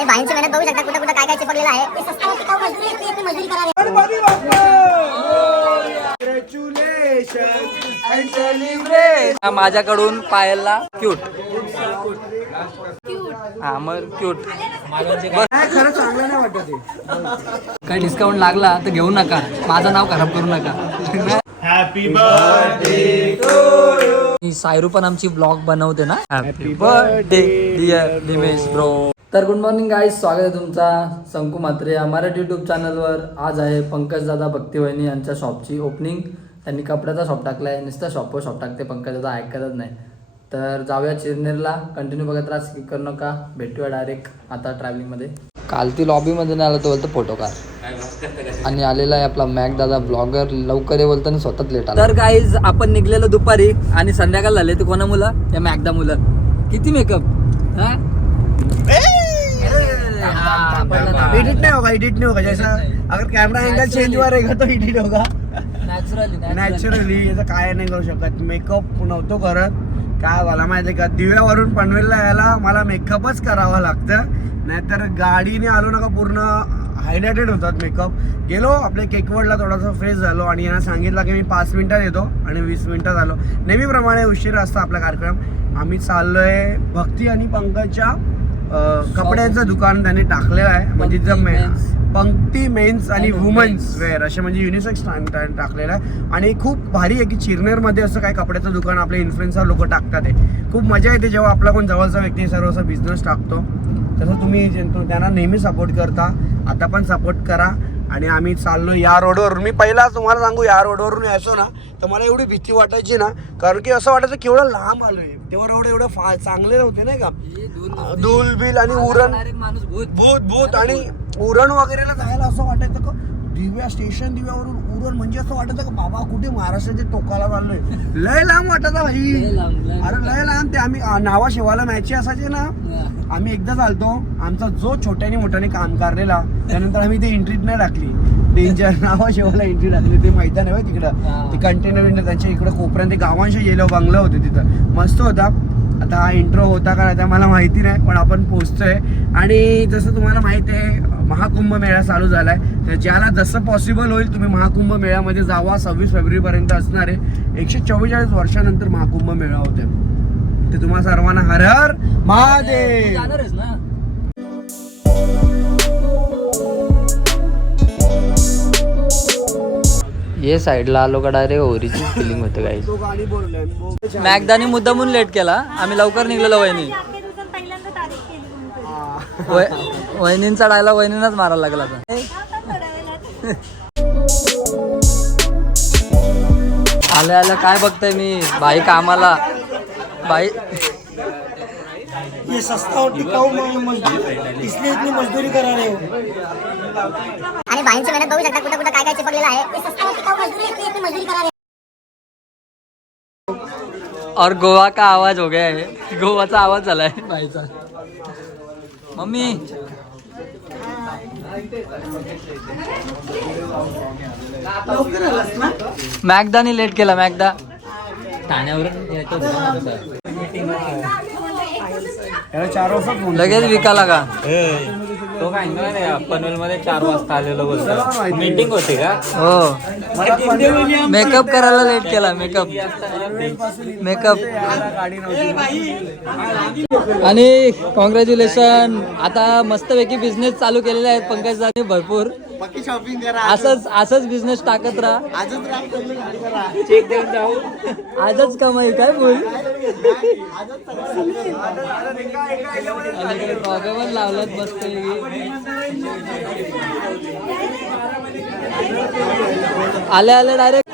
आणि बाईंची मेहनत बघू शकता, कुठं कुठं काय काय चिपकलेलं आहे. मजदूरी करावी. माझ्याकडून पायलला क्यूट. हा मग क्यूट. खरं चांगलं नाही वाटत. काही डिस्काउंट लागला तर घेऊ नका, माझं नाव खराब करू नका. Happy birthday to you. Sairu पण आमची ब्लॉग बनवते ना. Happy birthday dear Nimesh bro. तर गुड मॉर्निंग गाईज, स्वागत आहे तुमचा संकू म्हात्रे मराठी यूट्यूब चॅनलवर. आज आहे पंकज दादा भक्तीवहिनी यांच्या शॉपची ओपनिंग. त्यांनी कपड्याचा शॉप टाकला आहे. नुसतं शॉप टाकते पंकज दादा, ऐकतच नाही. तर जाऊया चिरनेरला. कंटिन्यू बघत राहा, स्किप करू नका. भेटूया डायरेक्ट आता ट्रॅव्हलिंगमध्ये. काल ती लॉबीमध्ये नाही आला तो बोलतो फोटो काढ. आणि आलेला आहे आपला मॅक दादा ब्लॉगर. लवकर ये बोलताना स्वतःच लेट आला. तर गाईज आपण निघलेलो दुपारी आणि संध्याकाळ झाले. ते कोणा मुलं? या मॅकदा मुलं. किती मेकअप. एडिट नहीं होगा जैसा अगर कैमरा एंगल चेंज हुआ रहेगा तो एडिट होगा. नॅचरली याचं काय नाही करू शकत. मेकअप नव्हतो करत. काय मला माहिती का, दिव्यावरून पनवेलला यायला मला मेकअपच करावा लागतं, नाहीतर गाडीने आलो ना का पूर्ण हायलायटेड होतात मेकअप. गेलो आपल्या केकवडला, थोडासा फ्रेश झालो आणि यांना सांगितलं की मी 5 मिनिटात येतो आणि 20 मिनिटात आलो. नेहमीप्रमाणे उशीर असतो आपला कार्यक्रम. आम्ही चाललोय भक्ती आणि पंकजच्या कपड्यांचं दुकान त्यांनी टाकलेलं आहे. म्हणजे पंक्ती मेन्स आणि वुमन्स वेअर असे म्हणजे युनिसेक्स टाकलेलं आहे. आणि खूप भारी आहे की चिरनेरमध्ये असं काय कपड्याचं दुकान आपले इन्फ्लुएन्सर लोक टाकतात. आहे खूप मजा येते जेव्हा आपला कोण जवळचा व्यक्ती सर्व असा बिझनेस टाकतो. तसं तुम्ही त्यांना नेहमी सपोर्ट करता, आता पण सपोर्ट करा. आणि आम्ही चाललो या रोडवरून. मी पहिला तुम्हाला सांगू, या रोडवरून यायचो ना तर मला एवढी भीती वाटायची ना, कारण की असं वाटायचं केवढं लांब आलोय. तेव्हा रोड एवढं चांगले नव्हते नाही का, धूल बिल आणि उरण भूत आणि उरण वगैरेला जायला असं वाटायचं का दिव्यावरून उरण म्हणजे असं वाटायचं का बाबा कुठे महाराष्ट्राच्या टोकाला चाललोय. लय लांब वाटायचा भाई. अरे लय लांब. ते आम्ही नावा शिवाला मॅची असायचे ना, आम्ही एकदा चालतो. आमचा जो छोट्याने मोठ्याने काम काढलेला, त्यानंतर आम्ही ते एंट्रीत नाही टाकली. डेंजर नावा शिवाला एंट्री टाकली. ते मैदान आहे तिकडं, ते कंटेनर त्यांच्या इकडं कोपऱ्यात ते गावांशी गेलो बंगलं होते तिथं, मस्त होता. आता हा इंट्रो होता का आता मला माहिती नाही, पण आपण पोहोचतोय. आणि जसं तुम्हाला माहिती आहे महाकुंभ मेळा चालू झालाय, तर ज्याला जसं पॉसिबल होईल तुम्ही महाकुंभ मेळ्यामध्ये जावा. 26 फेब्रुवारीपर्यंत असणार आहे. 144 वर्षानंतर महाकुंभ मेळा होते. तर तुम्हाला सर्वांना हर हर महादेव. जाणारच ना. ये साईडला आलो का डायरेक्ट ओरीची फिलिंग होते काही. मॅकदानी मुद्दामून लेट केला. आम्ही लवकर निघलेलो. वहिनींचा डायलॉग वहिनींनाच मारायला लागला. आलं काय बघताय मी भाई कामाला. भाई ये सस्ता और टिकाऊ मजदूरी, इसलिए इतनी मजदूरी करा रहे हो. आणि बाईंची मेहनत बघू शकता, कुठं कुठं काय काय चिपकलेलं आहे. मजदूरी करावी. और गोवा का आवाज हो गया है. गोवाचा आवाज झालाय बाईचा. मम्मी मॅकदानी लेट केला. मॅकदा लगेच विकाला का. तो काय पनवेल मध्ये 4 वाजता आलेलो बोलतो. मीटिंग होती का? हो, मेकअप करायला लेट केला. मेकअप आणि कॉंग्रॅच्युलेशन. आता मस्तपैकी बिझनेस चालू केलेले आहेत पंकजदानी भरपूर. असंच बिझनेस टाकत राहा. चेक देऊन जाऊ. आजच कमाई काय बोल. पण लावलात मस्त. आले डायरेक्ट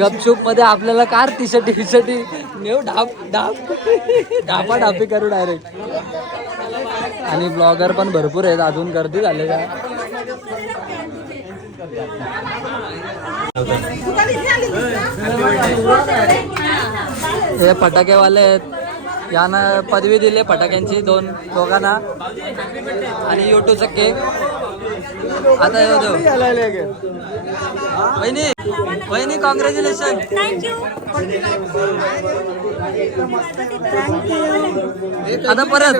गपचूप मध्ये आपल्याला कार टी शर्टी नेऊ ढापी करू डायरेक्ट. आणि ब्लॉगर पण भरपूर आहेत, अजून गर्दी झाली का. हे फटाकेवाले आहेत. यानं पदवी दिली फटाक्यांची दोघांना आणि युट्यूबचा केक. आता येऊ देऊ. वहिनी वहिनी कॉंग्रॅच्युलेशन. आता परत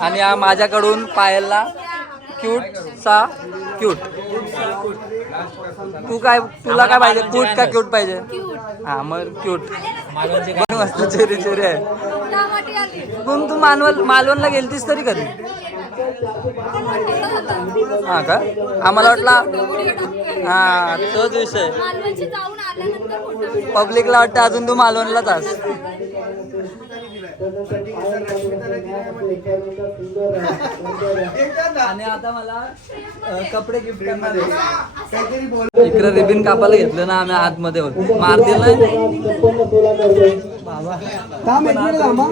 आणि हा माझ्याकडून पायलला क्यूट. तुला काय पाहिजे, क्यूट का क्यूट पाहिजे? हा मग क्यूट. मस्त चेरी चेरी आहे. पण तू मालवणला गेलतीस तरी कधी? हा का, आम्हाला वाटला हा तोच विषय. पब्लिकला वाटतं अजून तू मालवणलाच आहेस. आणि आता मला कपडे गिफ्ट करणार आहे. इकडे रिबिन कापायला घेतलं ना आम्ही आतमध्ये होतो. मारतील नाही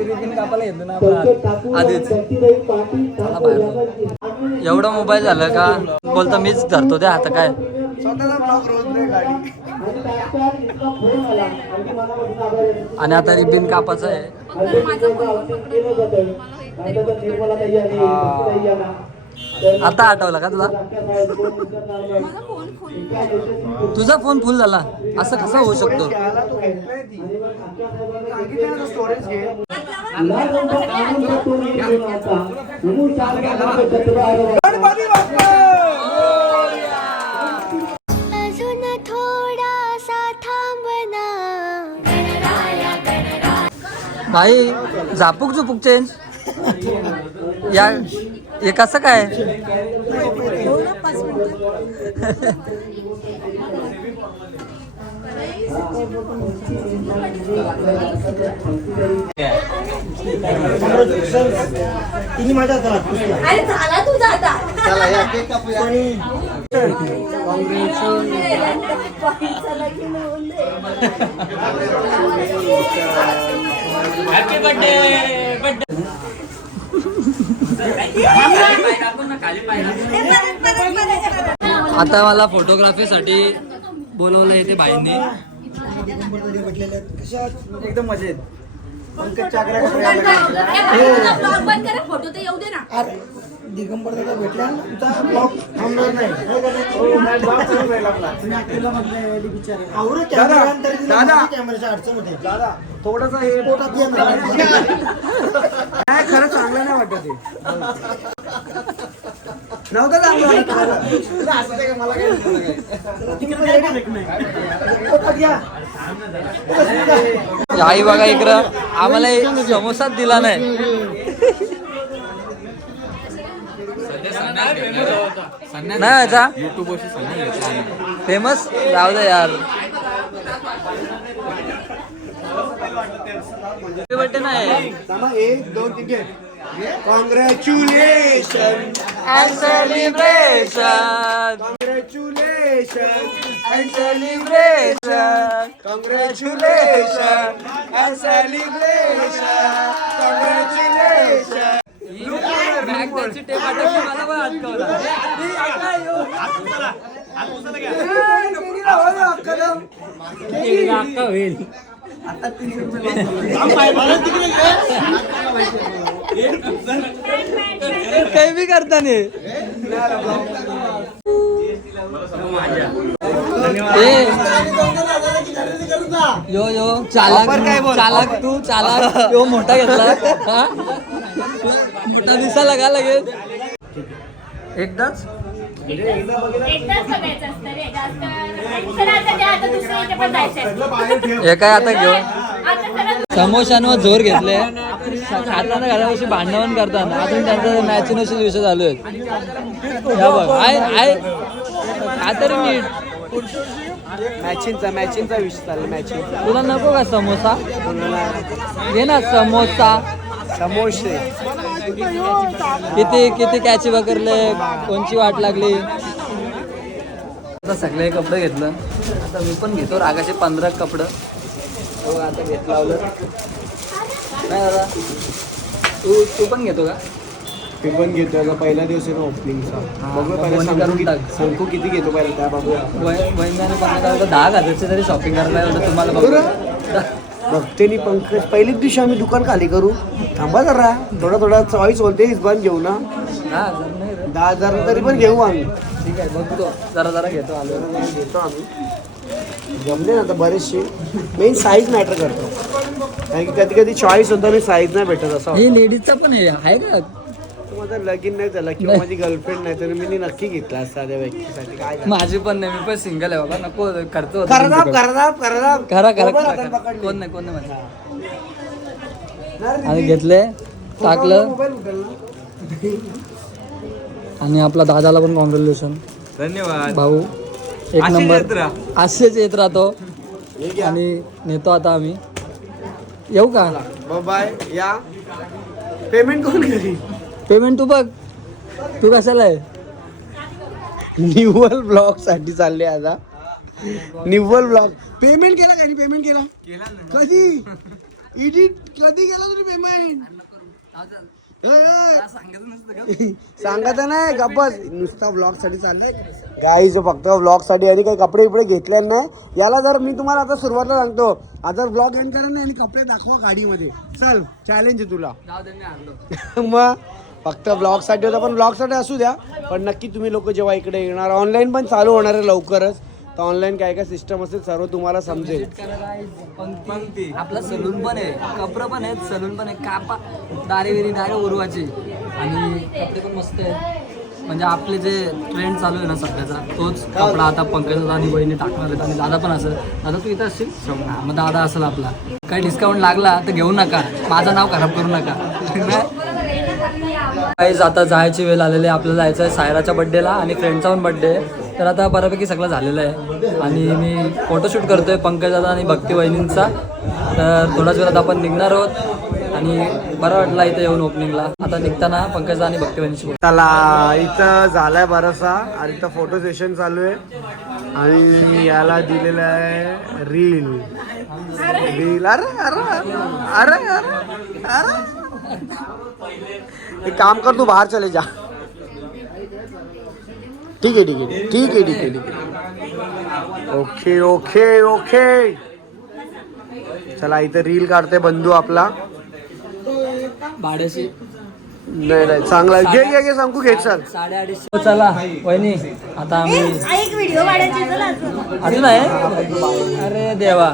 रिबिन कापायला घेतलं ना आपण आधीच. चला बाहेर. एवढा मोबाईल झालं का बोलता मीच धरतो ते आता काय. आणि आता रिबिन कापाचं आहे. आता आठवला का तुला? तुझा फोन फुल झाला असं कसं होऊ शकतो? भाई झापूक झुपूक चेंज या हे कसं काय? Happy birthday. आता मला फोटोग्राफीसाठी बोलवलं येते भाईंनी. एकदम मजेत. फोटो तर येऊ दे ना. दिगंबर दादा भेटला तुमचा ब्लॉग थांबणार नाही. कॅमेराच्या अडचण होते दादा. थोडस हे पोटात काय खरं चांगलं नाही वाटत ते. नव्हतं चांगलं मला काय. आई बघा इकडं आम्हाला समोसाच दिला नाही. नाही याचा फेमस जाऊ दे यार. बर्थडे नाही. 1 2 3 congratulation and celebration. Congratulation and celebration. Congratulation and celebration. Congratulation. बॅगची टेप अटकली मला पण अटकवला. काही बी करता नाही. यो चालाक तू चालाक यो मोठा घेतला. हा मोठा दिसायला का लगेच एकदाच. हे काय आता घेऊ समोशांवर जोर घेतले. खाताना घरापाशी भांडण करताना अजून त्यांचा मॅचिंग विषय चालू आहे. बघ आहे तरी नीट मॅचिंगचा विषय चालला. मॅचिंग तुला नको का समोसा? घे ना समोसे. किती कॅची वगैरे कोणची वाट लागली. आता सगळे कपडे घेतलं. आता मी पण घेतो रागाचे 15 कपडे. आता घेत लावलं नाही दादा. तू पण घेतो का? ते पण घेतो आता पहिला दिवस आहे ना ओपनिंगचा. बघूया पहिला बोनी शंकू करून किती- टाक. शंकू किती घेतो पहिला त्या बघूया. वैज्ञानिक 10,000ची तरी शॉपिंग करायला होतं तुम्हाला बघते पंकज पहिलीच दिवशी आम्ही दुकान खाली करू. थांबा जरा थोडा चॉईस होते हिशोबान घेऊ ना. 10,000 तरी पण घेऊ आम्ही. ठीक आहे बघतो जरा घेतो आलो घेतो आम्ही. जमले ना आता बरेचसे. मेन साईज मॅटर करतो कारण की कधी कधी चॉईस होतं आणि साईज नाही भेटत असं. हे लेडीजचा पण आहे का? माझं लगीन नाही झालं किंवा माझी गर्लफ्रेंड नाही तर मी नक्की घेतला असता त्या व्यक्तीसाठी. काय झालं? माझी पण नाही, मी पण सिंगल आहे बाबा. नको करतो करदाब खरा कोण नाही माझा. आणि घेतले टाकलं मोबाईल उचल ना. आणि आपला दादाला पण कॉंग्रॅच्युलेशन धन्यवाद भाऊ. एक नंबर येत राहा. असेच येत राहतो. आणि नेतो आता आम्ही. येऊ का? Bye bye. या पेमेंट कोण करी? पेमेंट तू बघ. तू कशाला आहे? निव्वल ब्लॉग साठी चालले आता. निव्वल ब्लॉग पेमेंट केला का? पेमेंट केला कधी? एडिट कधी केला तुम्ही पेमेंट? सांगत नाही गप्पच. नुसता ब्लॉग साठी चालले गाईज. फक्त ब्लॉग साठी आणि काही कपडे बिपडे घेतले नाही. याला जर मी तुम्हाला आता सुरुवातीला सांगतो, आता ब्लॉग एंड करा नाही आणि कपडे दाखवा गाडीमध्ये. चल चॅलेंज आहे तुला. मग फक्त ब्लॉग साठी होता पण ब्लॉग साठी असू द्या. पण नक्की तुम्ही लोक जेव्हा इकडे येणार, ऑनलाईन पण चालू होणार आहे लवकरच. तर ऑनलाईन काय काय सिस्टम असेल सर्व तुम्हाला समजेल. आपला सलून पण आहे, कपडे पण आहेत, सलून पण आहे. कापा दारे उरवाची आणि कपडे पण मस्त आहेत. म्हणजे आपले जे ट्रेंड चालू आहे ना सध्याचा, तोच कपडा आता पंकज आणि वहिनी टाकणार आहेत. आणि दादा पण असेल. दादा तू इथं असशील? मग दादा असेल आपला. काही डिस्काउंट लागला तर घेऊ नका, माझं नाव खराब करू नका. काहीच आता जायची वेळ आलेली आहे. आपल्याला जायचं आहे सायराच्या बड्डेला आणि फ्रेंडचा पण बड्डे आहे. तर आता बऱ्यापैकी सगळं झालेलं आहे. आणि मी फोटोशूट करतोय पंकज दादा आणि भक्ती वहिनींचा. तर थोड्याच वेळात आपण निघणार आहोत. आणि बरं वाटलं इथं येऊन ओपनिंगला. आता निघताना पंकज आणि भक्ती वहिनीची. चला इथं झालाय बराचसा आणि इथं फोटो सेशन चालू आहे. आणि याला दिलेलं आहे रील. अरे अरे अरे अरे अरे एक काम कर, तू बाहेर चले जा. ठीक आहे. ओके. चला इथं रील काढते बंधू आपला. भाड्याशी नाही चांगला घे सांगू घे. चल 250. चला वहिनी आता आम्ही एक व्हिडिओ काढायची अजून आहे. अरे देवा,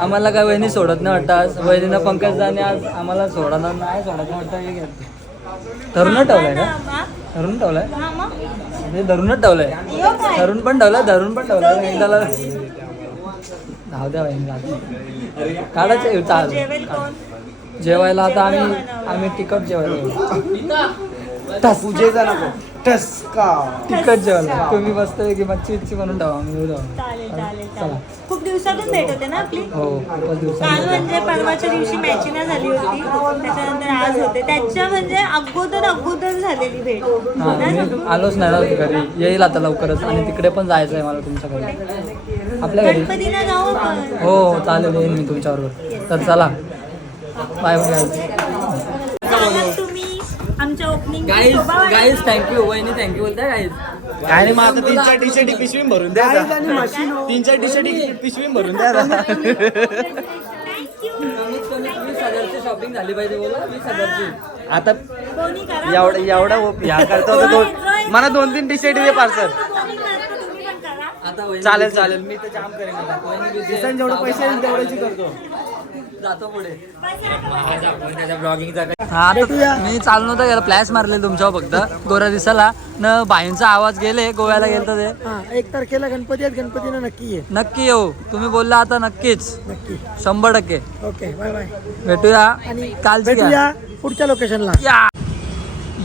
आम्हाला काय वहिनी सोडत नाही वाटतं. वहिनीनं पंकज आणि आज आम्हाला सोडणार नाही वाटतं. हे घ्या. धरूनच ठेवलाय का? धरून ठेवलाय म्हणजे धरूनच ठेवलाय. धरून पण ठेवलाय एकदाला. धाव द्या वहिनी. काढायचं चाल. जेवायला आता आम्ही तिखट जेवायला. पूजेचा नको टसका तिखट जेवायला. तुम्ही मस्त की मच्छी म्हणून ठेवा. आम्ही चालेल. खूप दिवसातून भेट होते ना आपली. हो खूपच दिवसांनी. काल म्हणजे परवाच्या दिवशी मॅचिना झाली होती, त्याच्यानंतर आज होते. त्याच्या म्हणजे अगोदर झालेली भेट. हां मी आलोच नाही ना घरी. येईल आता लवकरच. आणि तिकडे पण जायचं आहे मला तुमच्या घरी, आपल्या घरी. गणपतीला जाऊ आपण. हो चालेल, येईन मी तुमच्याबरोबर. तर चला बाय बाय. तुम्ही आमच्या ओपनिंग गाईज थँक्यू. वहिनी थँक्यू बोलताय गाईज. काय नाही. मग आता 3-4 टी-शर्ट पिशवी भरून द्या. 3-4 टी-शर्ट पिशवी भरून द्या. 20,000ची शॉपिंग झाली पाहिजे. बोला 20,000ची. आता एवढा ह्या करतो. मला 2-3 टी-शर्ट दे पार्सल. आता चालेल मी तर जाम करेन. जेवढे पैसे येईल तेवढ्याची करतो. जातो पुढे. मी चालू नव्हतं गेला. फ्लॅश मारले तुमच्यावर फक्त गोरा दिसाला न. बाईंचा आवाज गेले. गोव्याला गेलं ते. 1 तारखेला गणपती आहेत. गणपतीनं नक्की येऊ. तुम्ही बोलला आता नक्कीच. 100%. Okay bye bye. भेटूया काल. भेटूया पुढच्या लोकेशनला.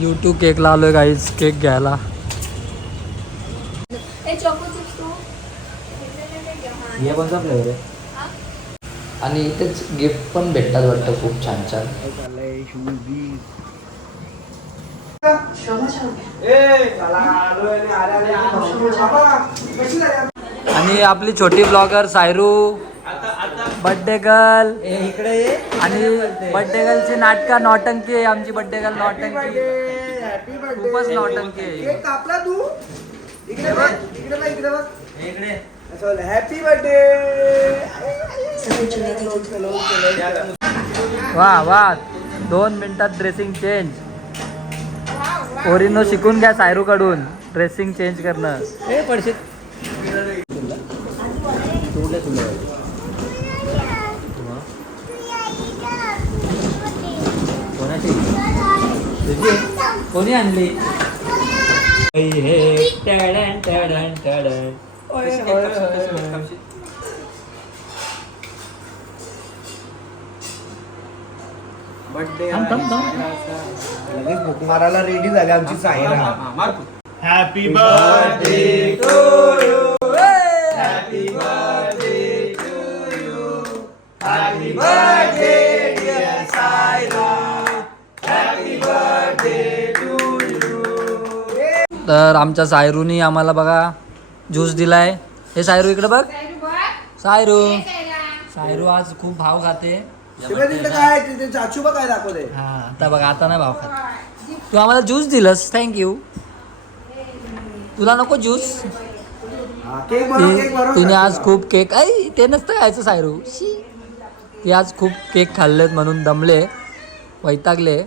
YouTube केकला आलोय गाईज. केक घ्यायला. हे कोणता फ्लेवर आहे? आणि इथेच गिफ्ट पण भेटतात वाटतं खूप छान. आणि आपली छोटी ब्लॉगर सायरू बर्थडे गर्ल इकडे. आणि बर्थडे गर्लची नाटका नौटंकी आहे. आमची बर्थडे गर्ल नौटंकी. Happy birthday. खूपच नौटंकी आहे. केक कापला तू? इकडे बघ, इकडे बघ, इकडे बघ. Happy birthday. वा वा 2 मिनिटात ड्रेसिंग चेंज. ओरिनो शिकून घ्या सायरू कडून ड्रेसिंग चेंज करणं. हे पडशील कोणी आणली? बर्थडे लगेच भूक मारायला रेडी झाली आमची Saira. Happy birthday to you. Happy birthday to you. Happy birthday dear Saira. Happy birthday to you. तर आमच्या सायरूनी आम्हाला बघा ज्यूस दिलाय. हे सायरू इकडे बघ. सायरू आज खूप भाव खाते. काय तिथे चाचू बघ काय दाखवते. हा आता बघा आता नाही भाव खात. तू आम्हाला ज्यूस दिलंस थँक्यू. तुला नको ज्यूस. केक बनव, केक बनव. तिने आज खूप केक ते नसतं खायचं सायरू. ती आज खूप केक खाल्लेत म्हणून दमले वैतागले.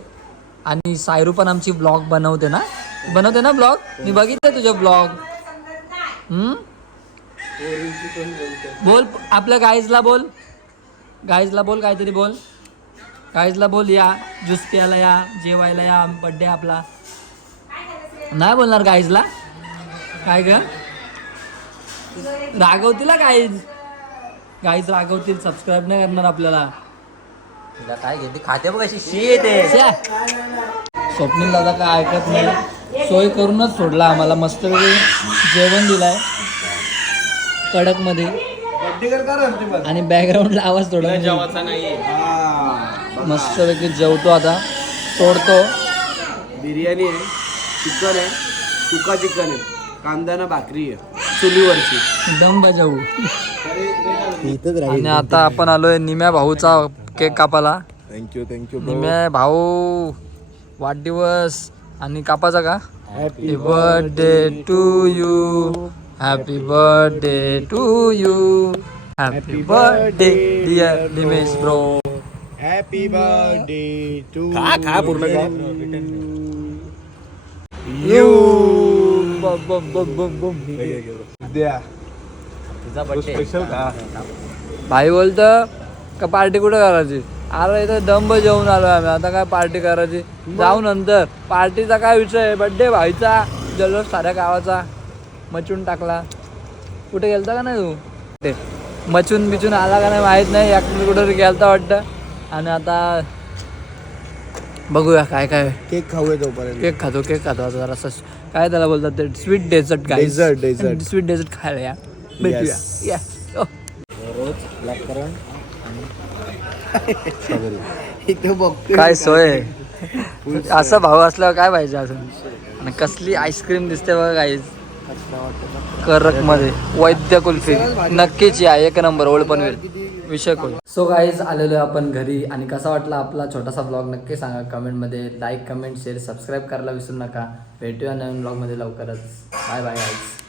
आणि सायरू पण आमची ब्लॉग बनवते ना ब्लॉग. मी बघितले तुझे ब्लॉग. बोल आपल्या गाईजला बोल काहीतरी बोल. गाईजला बोल या ज्यूस प्यायला या, जेवायला या, बर्थडे आपला. नाही बोलणार गाईजला? काय ग रागवतील गाईज रागवतील. सबस्क्राईब नाही करणार आपल्याला. तिला काय घेते खाते बघ अशी शी येते. स्वप्नील दादा काय ऐकत नाही. सोय करूनच सोडला आम्हाला. मस्त जेवण दिलाय कडक मध्ये. आणि बॅकग्राऊंडला आवाज थोडा जेवायचा नाहीये. मस्त पैकी जेवतो आता. सोडतो. बिर्याणी आहे, चिकन आहे, सुका चिकन आहे, कांदा भाकरी आहे चुलीवरची. दम बजावू. आणि आता आपण आलोय निम्या भाऊचा केक कापाला. थँक्यू निम्या भाऊ वाढदिवस आणि कापाचा का. Happy birthday to you. Happy birthday to you. Happy birthday dear Nimesh bro. Happy birthday to खा पूर्ण खा. यू. द्या तुझा बर्थडे भाई बोलतं का पार्टी कुठे करायची. अरे इथं दंब जेवून आलो आम्ही. आता काय पार्टी करायची जाऊ नंतर. पार्टीचा काय विषय. बड्डे भाईचा जल्लोष साऱ्या गावाचा मचून टाकला. कुठे गेलता का नाही तू? मचून बिचून आला का नाही माहीत नाही. याकडे कुठे गेलता वाटतं. आणि आता बघूया काय काय. केक खाऊया तोपर्यंत. केक खातो आता जरा काय त्याला बोलतात ते स्वीट डेझर्ट. काय डेझर्ट स्वीट डेझर्ट खायला या भेटूया. या इथं बघतो काय सोय. असं भाऊ असल्यावर काय पाहिजे अजून. आणि कसली आईस्क्रीम दिसते बघा गाईज करक मध्ये. वैद्य कुल्फी नक्कीच या. एक नंबर ओल्ड पनवेल विषय कोण. सो गाईज आलेलो आहे आपण घरी. आणि कसा वाटला आपला छोटासा ब्लॉग नक्की सांगा कमेंटमध्ये. लाईक कमेंट शेअर सबस्क्राईब करायला विसरू नका. भेटूया नवीन ब्लॉगमध्ये लवकरच. Bye bye guys.